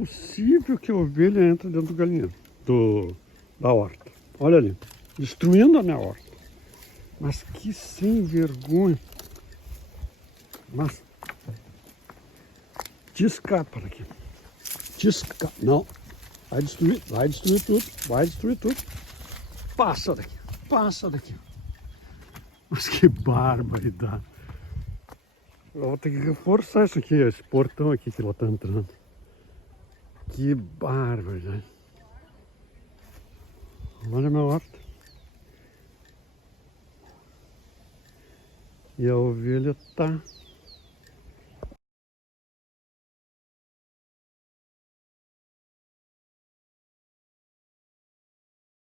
possível que a ovelha entre dentro do galinheiro, da horta. Olha ali, destruindo a minha horta. Mas que sem vergonha. Mas te escapa daqui. Te escapa. Não. Vai destruir tudo. Vai destruir tudo. Passa daqui. Passa daqui. Mas que barbaridade. Eu vou ter que reforçar isso aqui, esse portão aqui que ela tá entrando. Que barbaridade. Olha a minha horta. E a ovelha tá